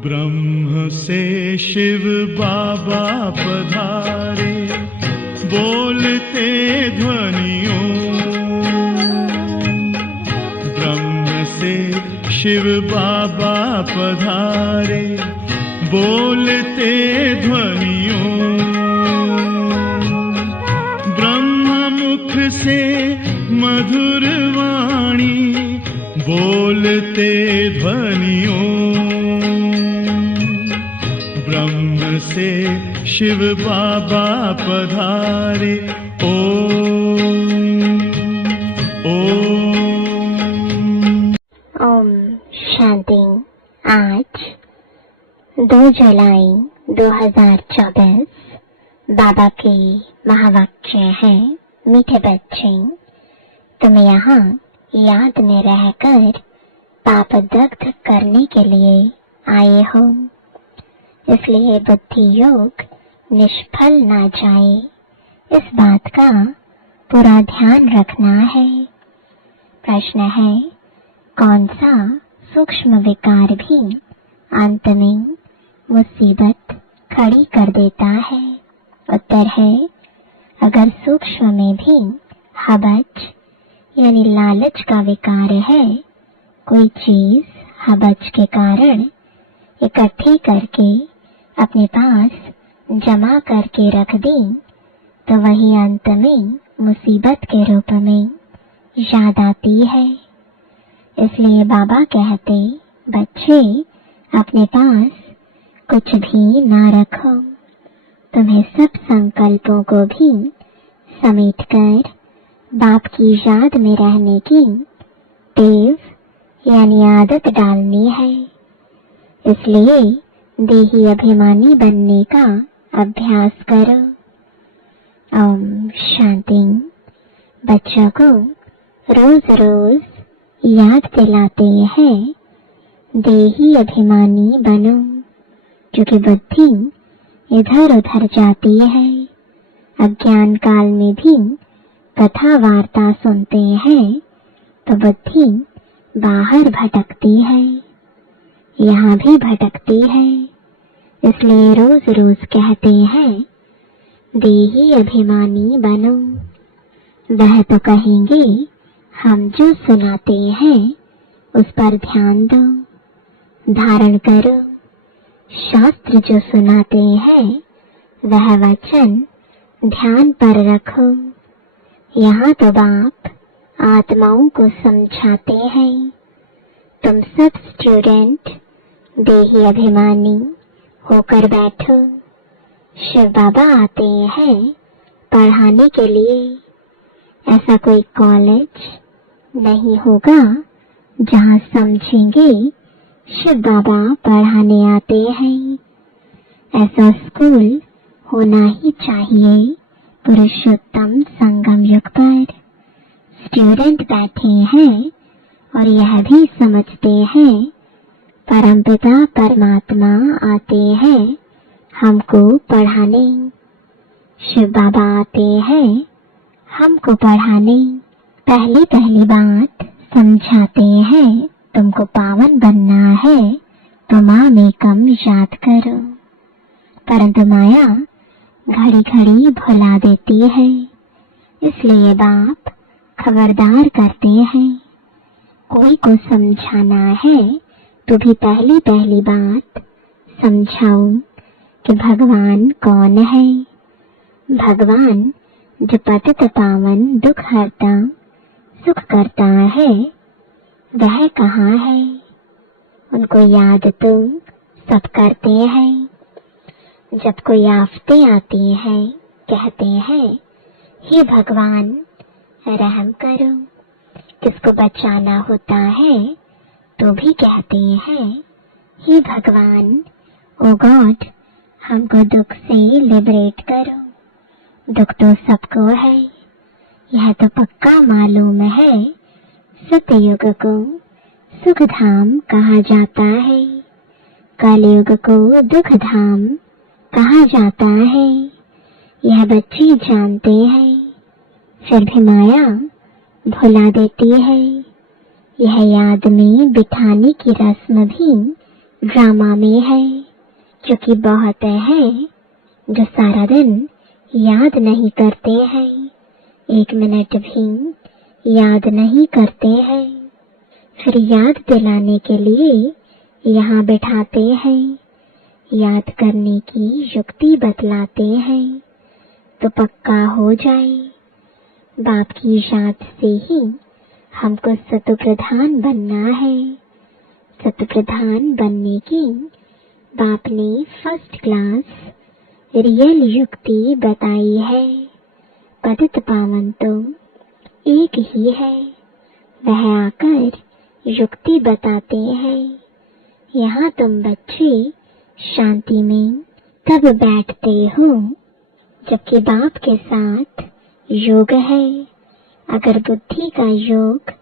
ब्रह्म से शिव बाबा पधारे, बोलते ध्वनियों। ब्रह्म से शिव बाबा पधारे, बोलते ध्वनियों। ब्रह्म मुख से मधुर वाणी, बोलते ध्वनियों। ब्रह्म से शिव बाबा पधारे, ओम शांति। आज 2 जुलाई 2024 बाबा के महावाक्य है, मीठे बच्चे, तुम यहाँ याद में रहकर पाप दग्ध करने के लिए आए हो, इसलिए बुद्धि योग निष्फल ना जाए, इस बात का पूरा ध्यान रखना है। प्रश्न है, कौन सा सूक्ष्म विकार भी अंत में मुसीबत खड़ी कर देता है? उत्तर है, अगर सूक्ष्म में भी हबच यानी लालच का विकार है, कोई चीज हबच के कारण इकट्ठी करके अपने पास जमा करके रख दी, तो वही अंत में मुसीबत के रूप में याद आती है। इसलिए बाबा कहते, बच्चे अपने पास कुछ भी ना रखो, तुम्हें सब संकल्पों को भी समेटकर बाप की याद में रहने की टेव यानी आदत डालनी है। इसलिए देही अभिमानी बनने का अभ्यास करो। ओम शांति। बच्चों को रोज रोज याद दिलाते हैं, देही अभिमानी बनो, क्योंकि बुद्धि इधर उधर जाती है। अज्ञान काल में भी कथा वार्ता सुनते हैं तो बुद्धि बाहर भटकती है, यहाँ भी भटकती है। इसलिए रोज रोज कहते हैं, देही अभिमानी बनो। वह तो कहेंगे, हम जो सुनाते हैं उस पर ध्यान दो, धारण करो। शास्त्र जो सुनाते हैं वह वचन ध्यान पर रखो। यहाँ तो बाप आत्माओं को समझाते हैं, तुम सब स्टूडेंट देही अभिमानी होकर बैठो। शिव बाबा आते हैं पढ़ाने के लिए। ऐसा कोई कॉलेज नहीं होगा जहाँ समझेंगे शिव बाबा पढ़ाने आते हैं। ऐसा स्कूल होना ही चाहिए पुरुषोत्तम संगम युग पर। स्टूडेंट बैठे हैं और यह भी समझते हैं, परमपिता परमात्मा आते हैं हमको पढ़ाने। शिव बाबा आते हैं हमको पढ़ाने। पहली पहली बात समझाते हैं, तुमको पावन बनना है तो माम एकम याद करो। परंतु माया घड़ी घड़ी भुला देती है, इसलिए बाप खबरदार करते हैं। कोई को समझाना है तो भी पहली पहली बात समझाओ कि भगवान कौन है। भगवान जो पतित पावन दुख हरता सुख करता है, वह कहाँ है? उनको याद तो सब करते हैं। जब कोई आफतें आती है, कहते हैं, हे भगवान रहम करो। किसको बचाना होता है तो भी कहते हैं, हे भगवान, ओ गॉड, हमको दुख से लिबरेट करो। दुख तो सबको है, यह तो पक्का मालूम है, सतयुग को सुख धाम कहा जाता है, कलयुग को दुख धाम कहा जाता है। यह बच्चे जानते हैं, फिर भी माया भुला देती है। यह याद में बिठाने की रस्म भी ड्रामा में है, क्योंकि बहुत है जो सारा दिन याद नहीं करते हैं, 1 मिनट भी याद नहीं करते हैं, फिर याद दिलाने के लिए यहाँ बिठाते हैं, याद करने की युक्ति बतलाते हैं तो पक्का हो जाए। बाप की याद से ही हमको सतप्रधान बनना है। सतप्रधान बनने की बाप ने फर्स्ट क्लास रियल युक्ति बताई है। पतित पावन तो एक ही है, वह आकर युक्ति बताते हैं। यहाँ तुम बच्चे शांति में तब बैठते हो जबकि बाप के साथ योग है। अगर बुद्धि का योग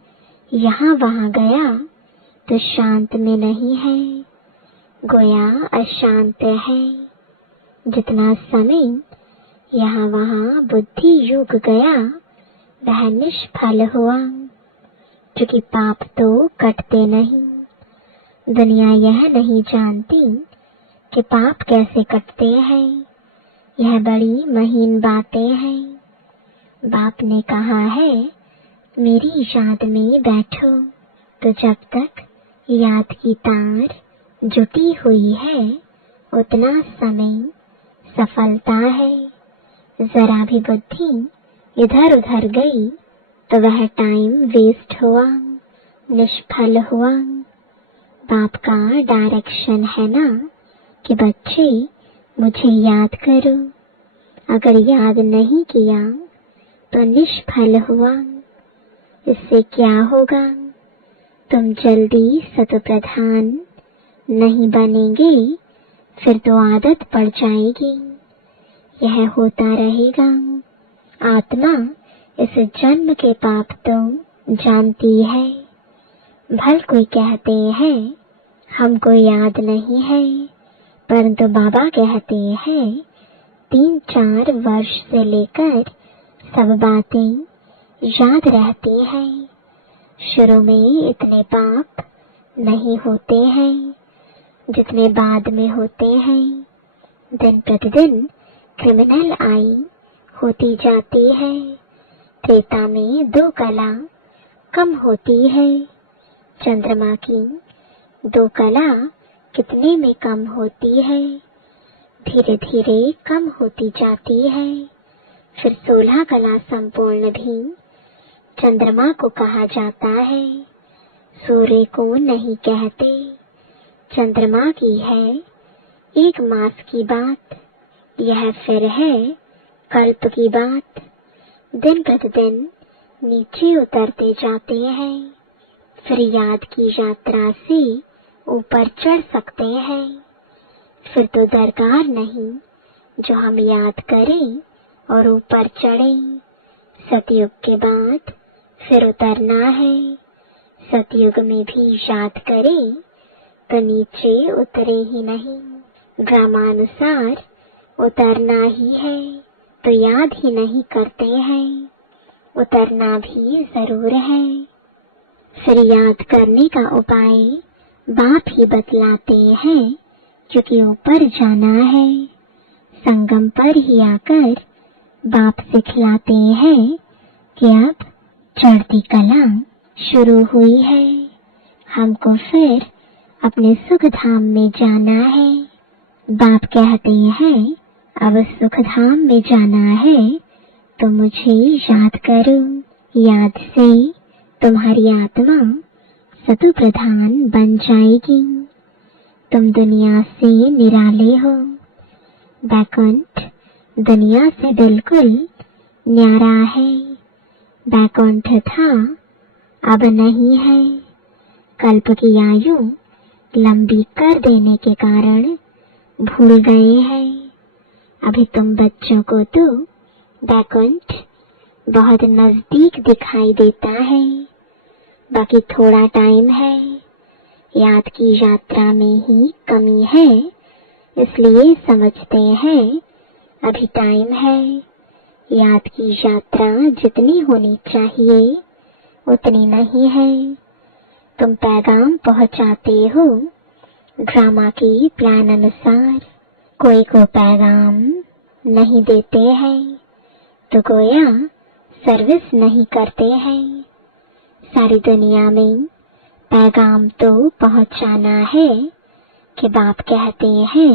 यहाँ वहाँ गया तो शांत में नहीं है, गोया अशांत है। जितना समय यहाँ वहाँ बुद्धि योग गया वह निष्फल हुआ, क्योंकि पाप तो कटते नहीं। दुनिया यह नहीं जानती कि पाप कैसे कटते हैं, यह बड़ी महीन बातें हैं। बाप ने कहा है मेरी याद में बैठो, तो जब तक याद की तार जुटी हुई है उतना समय सफलता है। जरा भी बुद्धि इधर उधर गई तो वह टाइम वेस्ट हुआ, निष्फल हुआ। बाप का डायरेक्शन है ना कि बच्चे मुझे याद करो, अगर याद नहीं किया तो निष्फल हुआ। इससे क्या होगा? तुम जल्दी सतप्रधान नहीं बनेंगे, फिर तो आदत पड़ जाएगी। यह होता रहेगा। आत्मा इस जन्म के पाप तो जानती है। भल कोई कहते हैं हमको याद नहीं है, परंतु बाबा कहते हैं 3-4 वर्ष से लेकर सब बातें याद रहती हैं। शुरू में इतने पाप नहीं होते हैं जितने बाद में होते हैं। दिन प्रतिदिन क्रिमिनल आई होती जाती है। त्रेता में 2 कला कम होती है। चंद्रमा की 2 कला कितने में कम होती है? धीरे धीरे कम होती जाती है। फिर 16 कला संपूर्ण भी चंद्रमा को कहा जाता है, सूर्य को नहीं कहते। चंद्रमा की है 1 मास की बात, यह फिर है कल्प की बात। दिन प्रतिदिन नीचे उतरते जाते हैं, फिर याद की यात्रा से ऊपर चढ़ सकते हैं। फिर तो दरकार नहीं जो हम याद करें और ऊपर चढ़ें। सतयुग के बाद फिर उतरना है। सतयुग में भी याद करें तो नीचे उतरे ही नहीं, ड्रामानुसार उतरना ही है, तो याद ही नहीं करते हैं। उतरना भी जरूर है। फिर याद करने का उपाय बाप ही बतलाते हैं, क्योंकि ऊपर जाना है। संगम पर ही आकर बाप सिखलाते हैं कि अब चढ़ती कला शुरू हुई है, हमको फिर अपने सुख धाम में जाना है। बाप कहते हैं अब सुख धाम में जाना है तो मुझे याद करो। याद से तुम्हारी आत्मा सतप्रधान बन जाएगी। तुम दुनिया से निराले हो। बैकुंठ दुनिया से बिल्कुल न्यारा है। बैकुंठ था, अब नहीं है। कल्प की आयु लंबी कर देने के कारण भूल गए हैं। अभी तुम बच्चों को तो बैकुंठ बहुत नजदीक दिखाई देता है। बाकी थोड़ा टाइम है। याद की यात्रा में ही कमी है, इसलिए समझते हैं अभी टाइम है। याद की यात्रा जितनी होनी चाहिए उतनी नहीं है। तुम पैगाम पहुंचाते हो ड्रामा के प्लान अनुसार। कोई को पैगाम नहीं देते हैं तो गोया सर्विस नहीं करते हैं। सारी दुनिया में पैगाम तो पहुंचाना है कि बाप कहते हैं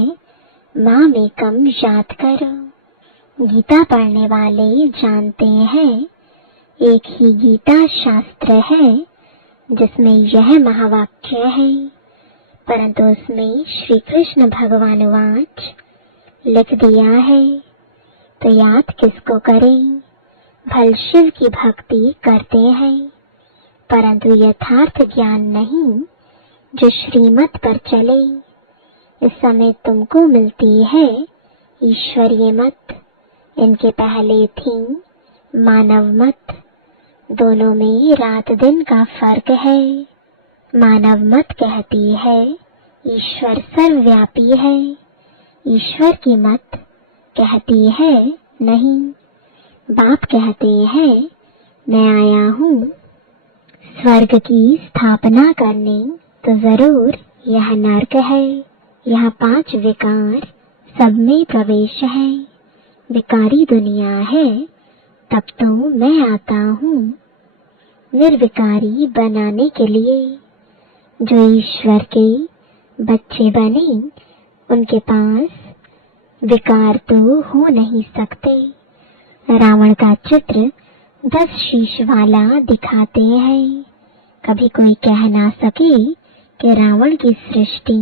माँ में कम याद करो। गीता पढ़ने वाले जानते हैं एक ही गीता शास्त्र है जिसमें यह महावाक्य है, परंतु उसमें श्री कृष्ण भगवान वाच लिख दिया है। तो याद किसको करें? भल शिव की भक्ति करते हैं, परंतु यथार्थ ज्ञान नहीं जो श्रीमत पर चले। इस समय तुमको मिलती है ईश्वरीय मत, इनके पहले थी मानव मत। दोनों में रात दिन का फर्क है। मानव मत कहती है ईश्वर सर्वव्यापी है, ईश्वर की मत कहती है नहीं। बाप कहते हैं मैं आया हूँ स्वर्ग की स्थापना करने, तो जरूर यह नर्क है। यह 5 विकार सब में प्रवेश है। विकारी दुनिया है, तब तो मैं आता हूँ निर्विकारी बनाने के लिए। जो ईश्वर के बच्चे बने उनके पास विकार तो हो नहीं सकते। रावण का चित्र 10 शीश वाला दिखाते हैं। कभी कोई कह ना सके कि रावण की सृष्टि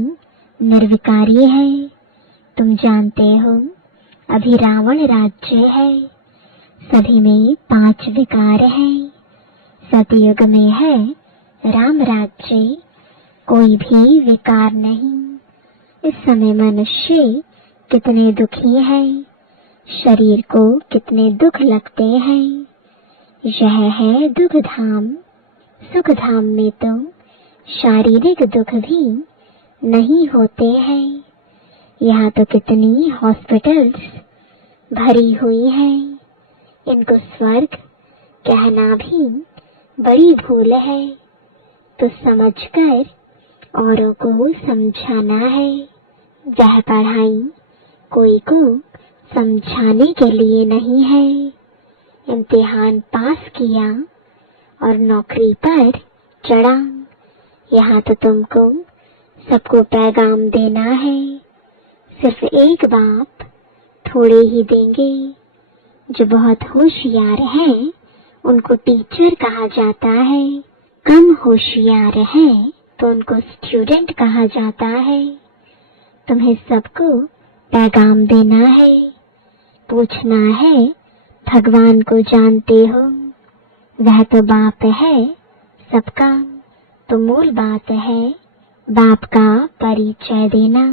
निर्विकारी है। तुम जानते हो अभी रावण राज्य है। सभी में 5 विकार हैं। सतयुग में है राम राज्य, कोई भी विकार नहीं। इस समय मनुष्य कितने दुखी हैं, शरीर को कितने दुख लगते हैं। यह है दुख धाम। सुख धाम में तो शारीरिक दुख भी नहीं होते हैं। यहाँ तो कितनी हॉस्पिटल्स भरी हुई हैं। इनको स्वर्ग कहना भी बड़ी भूल है। तो समझकर औरों को समझाना है। वह पढ़ाई कोई को समझाने के लिए नहीं है। इम्तिहान पास किया और नौकरी पर चढ़ा। यहाँ तो तुमको सबको पैगाम देना है। सिर्फ एक बाप थोड़े ही देंगे। जो बहुत होशियार हैं उनको टीचर कहा जाता है। कम होशियार हैं तो उनको स्टूडेंट कहा जाता है। तुम्हें सबको पैगाम देना है। पूछना है भगवान को जानते हो? वह तो बाप है सबका। तो मूल बात है बाप का परिचय देना,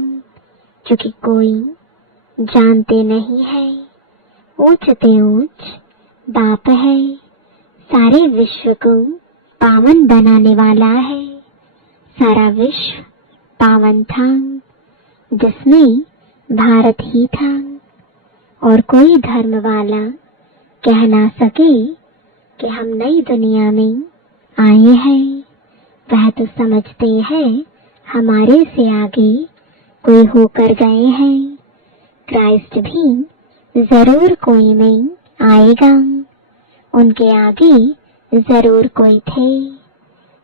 क्योंकि कोई जानते नहीं है। ऊंचते ऊंच बाप है। सारे विश्व को पावन बनाने वाला है। सारा विश्व पावन था जिसमें भारत ही था, और कोई धर्म वाला कह ना सके कि हम नई दुनिया में आए हैं। वह तो समझते हैं हमारे से आगे कोई होकर गए हैं। क्राइस्ट भी जरूर कोई में आएगा। उनके आगे जरूर कोई थे।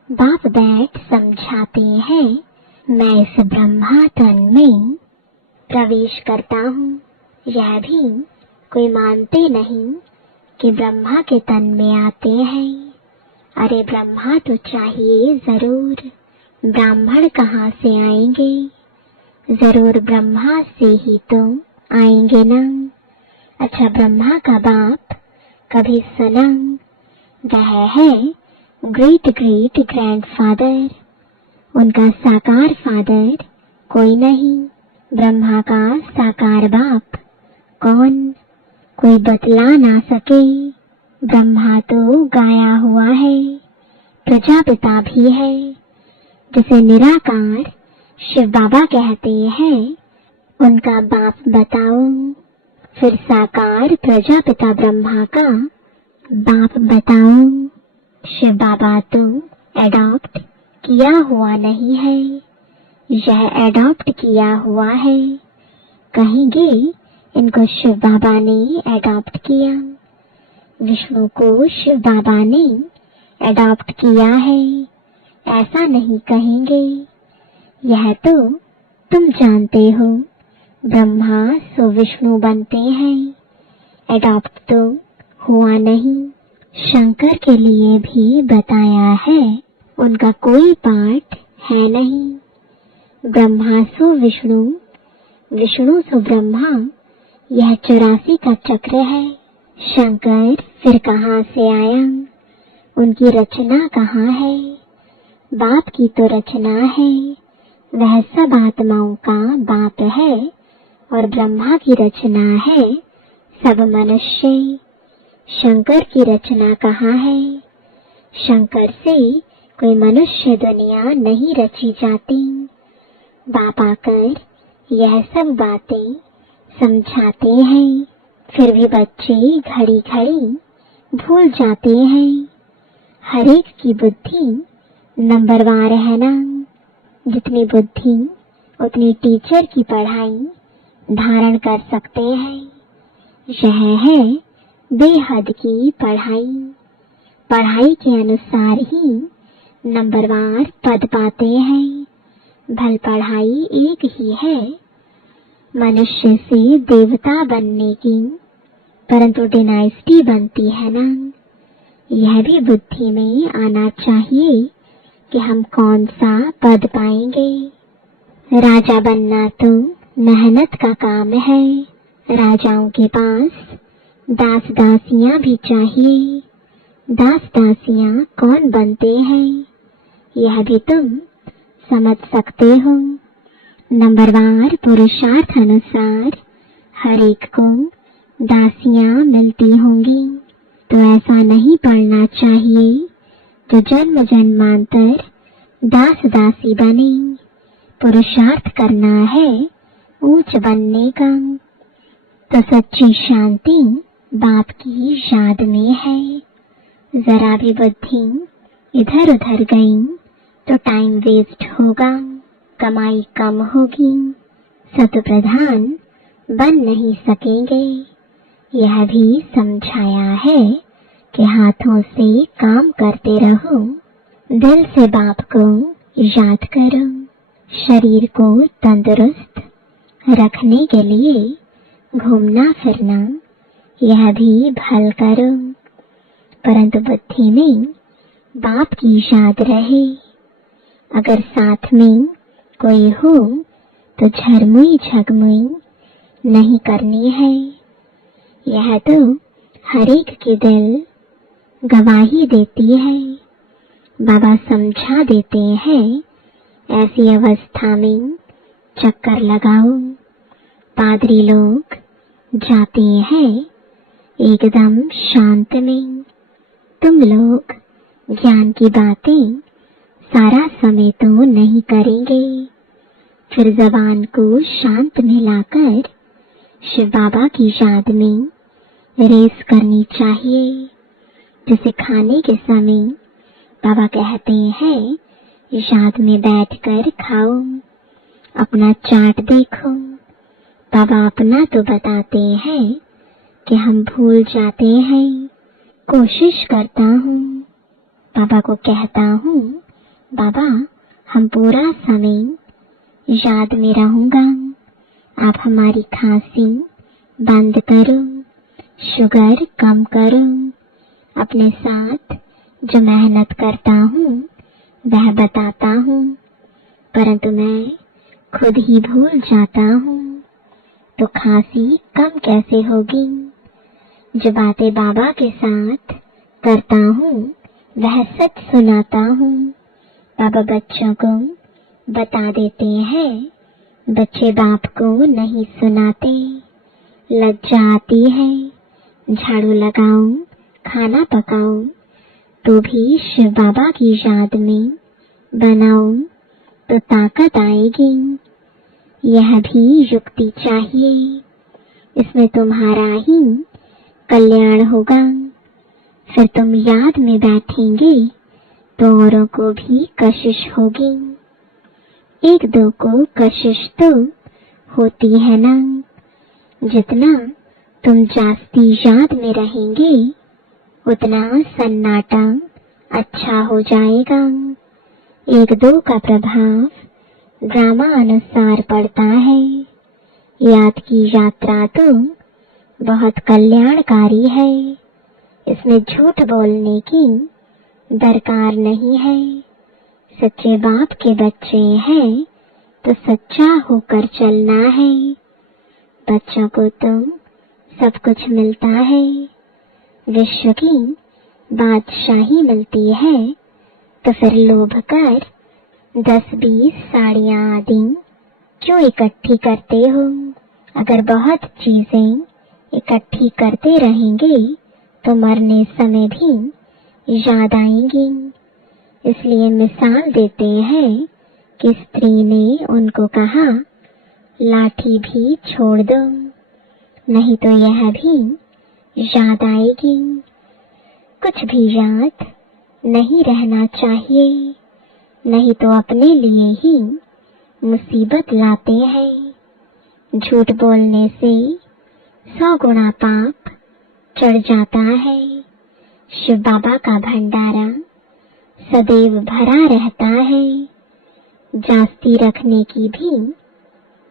बाप बैठ समझाते हैं मैं इस ब्रह्मा तन में प्रवेश करता हूँ। यह भी कोई मानते नहीं कि ब्रह्मा के तन में आते हैं। अरे ब्रह्मा तो चाहिए जरूर, ब्राह्मण कहाँ से आएंगे? जरूर ब्रह्मा से ही तो आएंगे ना। अच्छा, ब्रह्मा का बाप कभी सुना? वह है ग्रेट ग्रेट ग्रैंडफादर। उनका साकार फादर कोई नहीं। ब्रह्मा का साकार बाप कौन? कोई बतला ना सके। ब्रह्मा तो गाया हुआ है, प्रजापिता भी है, जिसे निराकार शिव बाबा कहते हैं, उनका बाप बताओ। फिर साकार प्रजापिता ब्रह्मा का बाप बताओ। शिव बाबा तो एडॉप्ट किया हुआ नहीं है, यह एडॉप्ट किया हुआ है। कहेंगे इनको शिव बाबा ने एडॉप्ट किया, विष्णु को शिव बाबा ने एडॉप्ट किया है, ऐसा नहीं कहेंगे। यह तो तुम जानते हो, ब्रह्मा सो विष्णु बनते हैं, एडॉप्ट तो हुआ नहीं। शंकर के लिए भी बताया है, उनका कोई पार्ट है नहीं। ब्रह्मा सो विष्णु, विष्णु सो ब्रह्मा, यह 84 का चक्र है। शंकर फिर कहाँ से आया, उनकी रचना कहाँ है? बाप की तो रचना है, वह सब आत्माओं का बाप है, और ब्रह्मा की रचना है सब मनुष्य। शंकर की रचना कहाँ है? शंकर से कोई मनुष्य दुनिया नहीं रची जाती। बाप आकर यह सब बातें समझाते हैं, फिर भी बच्चे घड़ी घड़ी भूल जाते हैं। हर एक की बुद्धि नंबरवार है ना, जितनी बुद्धि उतनी टीचर की पढ़ाई धारण कर सकते हैं। यह है बेहद की पढ़ाई, पढ़ाई के अनुसार ही नंबरवार पद पाते हैं। भल पढ़ाई एक ही है, मनुष्य से देवता बनने की, परंतु डायनेस्टी बनती है ना। यह भी बुद्धि में आना चाहिए कि हम कौन सा पद पाएंगे। राजा बनना तो मेहनत का काम है, राजाओं के पास दास दासियां भी चाहिए। दास दासियां कौन बनते हैं, यह भी तुम समझ सकते हो। नंबरवार पुरुषार्थ अनुसार हर एक को दासियां मिलती होंगी, तो ऐसा नहीं पढ़ना चाहिए जो जन्म जन्मांतर दास दासी बने। पुरुषार्थ करना है ऊंच बनने का, तो सच्ची शांति बाप की याद में है। जरा भी बुद्धि इधर उधर गई तो टाइम वेस्ट होगा, कमाई कम होगी, सत प्रधान बन नहीं सकेंगे। यह भी समझाया है कि हाथों से काम करते रहो, दिल से बाप को याद करो। शरीर को तंदुरुस्त रखने के लिए घूमना फिरना यह भी भल करो, परंतु बुद्धि में बाप की याद रहे। अगर साथ में कोई हो तो झरमुई झगमुई नहीं करनी है। यह तो हर एक के दिल गवाही देती है। बाबा समझा देते हैं, ऐसी अवस्था में चक्कर लगाओ। पादरी लोग जाते हैं एकदम शांत में, तुम लोग ज्ञान की बातें सारा समय तो नहीं करेंगे। फिर जबान को शांत में लाकर शिव बाबा की याद में रेस करनी चाहिए। जैसे खाने के समय बाबा कहते हैं, याद में बैठकर खाओ, अपना चाट देखो। बाबा अपना तो बताते हैं कि हम भूल जाते हैं। कोशिश करता हूँ, बाबा को कहता हूँ, बाबा हम पूरा समय याद में रहूंगा, आप हमारी खांसी बंद करो, शुगर कम करो। अपने साथ जो मेहनत करता हूँ वह बताता हूँ, परंतु मैं खुद ही भूल जाता हूँ, तो खांसी कम कैसे होगी। जो बातें बाबा के साथ करता हूँ वह सच सुनाता हूँ। बाबा बच्चों को बता देते हैं, बच्चे बाप को नहीं सुनाते। लज्जा आती है, झाड़ू लगाओ खाना पकाऊं तो भी शिव बाबा की याद में बनाऊं तो ताकत आएगी। यह भी युक्ति चाहिए, इसमें तुम्हारा ही कल्याण होगा। फिर तुम याद में बैठेंगे तो औरों को भी कशिश होगी। एक दो को कशिश तो होती है ना। जितना तुम जास्ती याद में रहेंगे उतना सन्नाटा अच्छा हो जाएगा। एक दो का प्रभाव ड्रामा अनुसार पड़ता है। याद की यात्रा तो बहुत कल्याणकारी है। इसमें झूठ बोलने की दरकार नहीं है। सच्चे बाप के बच्चे हैं तो सच्चा होकर चलना है। बच्चों को तो सब कुछ मिलता है। विश्व की बादशाही मिलती है तो फिर लोभ कर 10-20 साड़ियां आदि क्यों इकट्ठी करते हो? अगर बहुत चीजें इकट्ठी करते रहेंगे तो मरने समय भी याद आएंगी। इसलिए मिसाल देते हैं कि स्त्री ने उनको कहा, लाठी भी छोड़ दो, नहीं तो यह भी याद आएगी। कुछ भी याद नहीं रहना चाहिए, नहीं तो अपने लिए ही मुसीबत लाते हैं। झूठ बोलने से 100 गुना पाप चढ़ जाता है। शिव बाबा का भंडारा सदैव भरा रहता है। जास्ती रखने की भी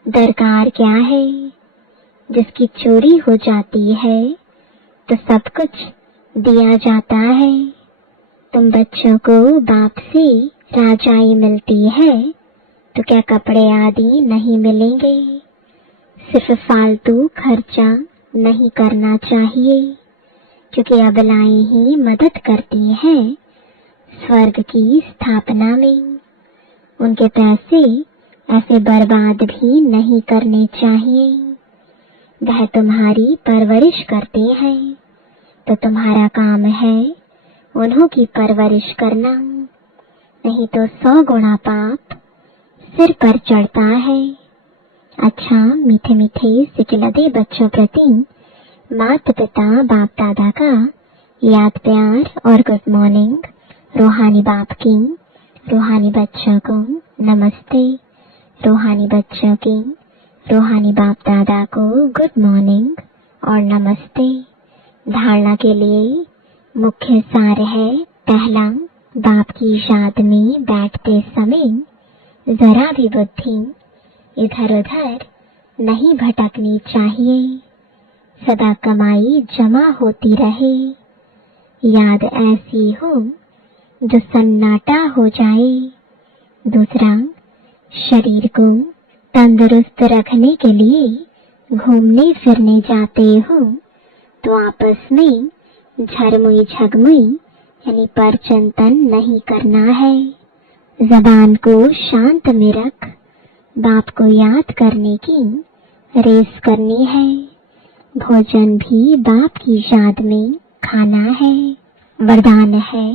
दरकार क्या है? जिसकी चोरी हो जाती है तो सब कुछ दिया जाता है। तुम बच्चों को बाप से राजाई मिलती है तो क्या कपड़े आदि नहीं मिलेंगे? सिर्फ फालतू खर्चा नहीं करना चाहिए, क्योंकि अबलाएं ही मदद करती हैं स्वर्ग की स्थापना में। उनके पैसे ऐसे बर्बाद भी नहीं करने चाहिए। वह तुम्हारी परवरिश करते हैं तो तुम्हारा काम है उन्हों की परवरिश करना, नहीं तो 100 गुना पाप सिर पर चढ़ता है। अच्छा, मीठे मीठे सिकिलदे बच्चों प्रति माता पिता बाप दादा का याद प्यार और गुड मॉर्निंग। रूहानी बाप की रूहानी बच्चों को नमस्ते। रूहानी बच्चों की रूहानी बाप दादा को गुड मॉर्निंग और नमस्ते। धारणा के लिए मुख्य सार है, पहला, बाप की याद में बैठते समय जरा भी बुद्धि इधर उधर नहीं भटकनी चाहिए। सदा कमाई जमा होती रहे। याद ऐसी हो जो सन्नाटा हो जाए। दूसरा, शरीर को तंदुरुस्त रखने के लिए घूमने फिरने जाते हो तो आपस में झरमुई झगमुई यानी परचंतन नहीं करना है। जबान को शांत में रख बाप को याद करने की रेस करनी है। भोजन भी बाप की याद में खाना है। वरदान है,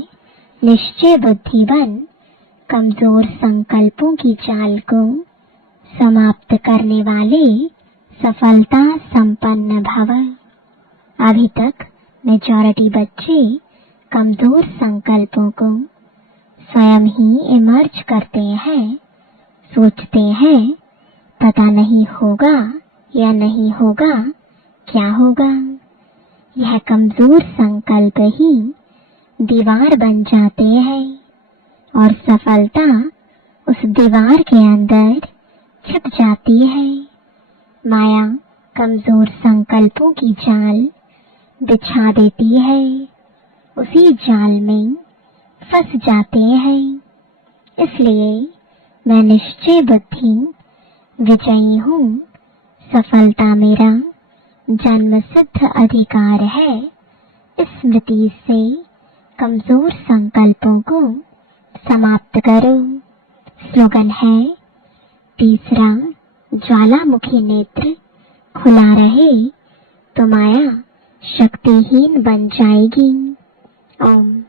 निश्चय बुद्धि बन कमजोर संकल्पों की चाल को समाप्त करने वाले सफलता संपन्न भव। अभी तक मेजॉरिटी बच्चे कमजोर संकल्पों को स्वयं ही इमर्ज करते हैं। सोचते हैं पता नहीं होगा या नहीं होगा, क्या होगा। यह कमजोर संकल्प ही दीवार बन जाते हैं और सफलता उस दीवार के अंदर छिप जाती है। माया कमजोर संकल्पों की जाल बिछा देती है, उसी जाल में फंस जाते हैं। इसलिए मैं निश्चय बुद्धि विजयी हूँ। सफलता मेरा जन्म सिद्ध अधिकार है। इस स्मृति से कमजोर संकल्पों को समाप्त करो। स्लोगन है, तीसरा, ज्वालामुखी नेत्र खुला रहे तो माया शक्तिहीन बन जाएगी। ओम।